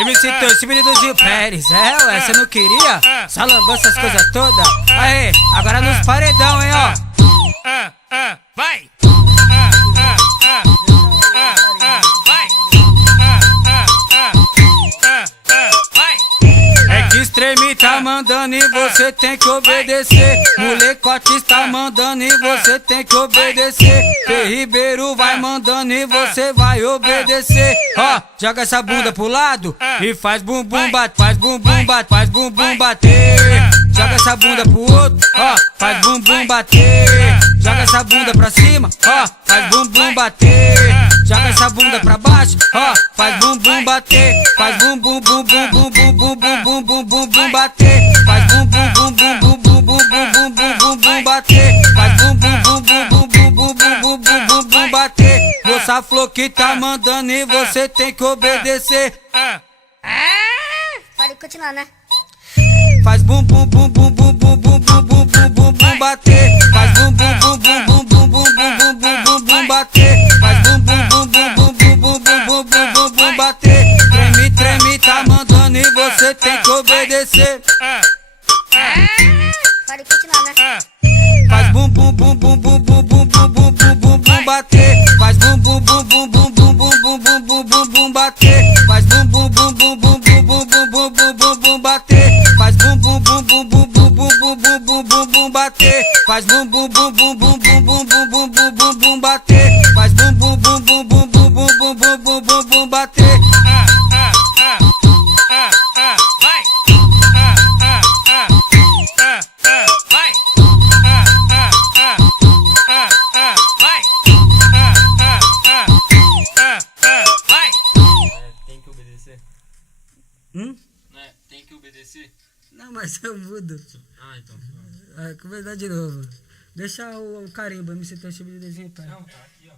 MC Touch, menino Gil Pérez. É, ué, cê não queria? Só lambança, essas coisas todas. Aê, agora nos paredão, hein, ó. Vai! É que Extreme tá mandando e você tem que obedecer. Molecote está mandando e você tem que obedecer. Fê Ribeiro vai mandando e você vai obedecer. Ó, joga essa bunda pro lado e faz bumbum bate, faz bumbum bate, faz bumbum bater. Joga essa bunda pro outro, ó, faz bumbum bater. Joga essa bunda pra cima, ó, faz bumbum bater. Joga essa bunda pra baixo, ó, faz bumbum bater. Faz bumbum bum bum bum bum bum bum bum bum bum bum bater. Faz bumbum bum bum bum bum bum bum bum bum bum bum bater. Faz bumbum bum bum bum bum bum bum bum bum bum bater. Moça Flor que tá mandando e você tem que obedecer. Pode continuar, né? Faz bum bum bum bum bum bum bum bum bum bum bum bum bater. Faz bum bum bum bum bum bum bum bum bum bum bum bater. Faz bum bum bum bum bum bum bum bum bum bum bum bater. Treme, treme, tá mandando e você tem que obedecer. Pode continuar, né? Faz bum bum bum bum bum bum bum bum bum bum bum bum bater. Faz bum bum bum bum bum bum bum bum bum bum bum bum bater. Faz bum bum bum bum bum bum bum bum bum bum bum bum bater. Faz bum bum bum bum bum bum bum bum bum bum bum bum bater. Faz bum bum bum bum bum bum bum bum bum bum bum bum bater. Faz bum bum bum bum bum bum bum bum bum bum bum bum bater. Tem que obedecer. Né? Tem que obedecer. Não, mas eu mudo. Então. Começar de novo. Deixa o carimbo, MC Touch, desenho. Não, tá aqui, ó.